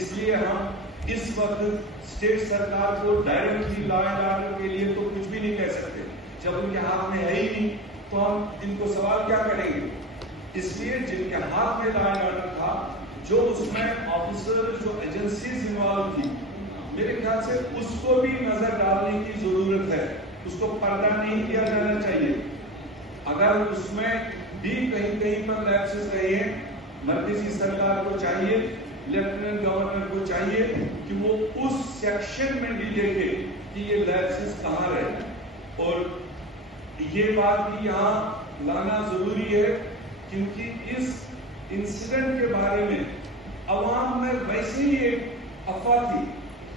اس لیے ہم اس وقت اسٹیٹ سرکار کو ڈائریکٹلی لا اینڈ آرڈر کے لیے تو کچھ بھی نہیں کہہ سکتے. جب ان کے ہاتھ میں ہے ہی نہیں تو ہم ان کو سوال کیا کریں گے؟ اس لیے جن کے ہاتھ میں لا اینڈ آرڈر تھا، جو اس میں آفیسر، جو ایجنسیز انوالو تھی، میرے خیال سے اس کو بھی نظر ڈالنے کی ضرورت ہے. اس کو پردہ نہیں کیا جانا چاہیے. اگر اس میں بھی کہیں پر لیپسز رہے ہیں، مرکزی سرکار کو چاہیے، لیفٹیننٹ گورنر کو چاہیے کہ وہ اس سیکشن میں بھی دیکھے کہ یہ لیپسز کہاں رہے. اور یہ بات بھی یہاں لانا ضروری ہے کیونکہ اس انسیڈنٹ کے بارے میں عوام میں ویسے ہی ایک افواہ تھی،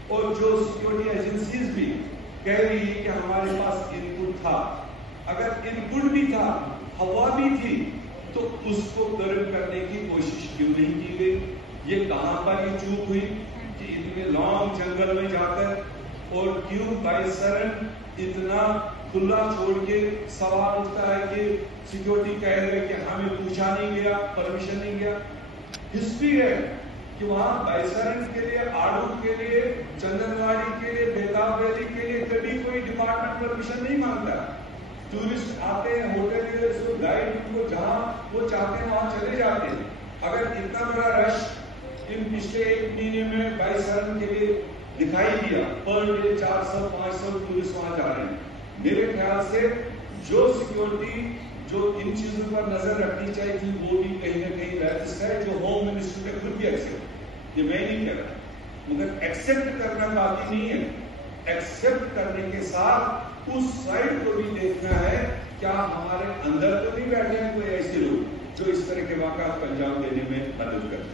اور جو سیکورٹی ایجنسیز بھی کہہ رہی ہے کہ ہمارے پاس ان پٹ تھا. اگر ان پٹ بھی تھا، ہوا بھی تھی، تو اس کو کرب کرنے کی کوشش کیوں نہیں کی گئی؟ یہ کہاں پر یہ چوک ہوئی کہ اتنے لانگ جنگل میں جا کر، اور کیوں بائی سرن اتنا کھلا چھوڑ کے سوال اٹھتا ہے کہ سیکورٹی کہہ رہے کہ ہمیں پوچھا نہیں گیا، پرمیشن نہیں گیا. ہسٹری ہے کہ وہاں بائیسرن کے لیے، آڑو کے لیے، چندن واڑی کے لیے، بیتاب ویلی کے لیے کبھی کوئی ڈپارٹمنٹ پرمیشن نہیں مانگتا. ٹورسٹ آتے ہیں، ہوٹل گائیڈ ان کو جہاں وہ چاہتے ہیں وہاں چلے جاتے ہیں. اگر اتنا بڑا رش ان پچھلے ایک مہینے میں بائیسرن کے لیے دکھائی دیا، پر ڈے 400-500 ٹورسٹ وہاں جا رہے ہیں، میرے خیال سے جو سیکورٹی جو ان چیزوں پر نظر رکھنی چاہیے تھی وہ بھی کہیں نہ کہیں لیپس ہے، جو ہوم منسٹر نے خود بھی ایکسپٹ، یہ میں نہیں کہہ رہا، مگر ایکسپٹ کرنا کافی نہیں ہے. ایکسپٹ کرنے کے ساتھ اس سائڈ کو بھی دیکھنا ہے، کیا ہمارے اندر تو نہیں بیٹھے ہیں کوئی ایسے لوگ جو اس طرح کے واقعات کو انجام دینے میں مدد کرتے ہیں.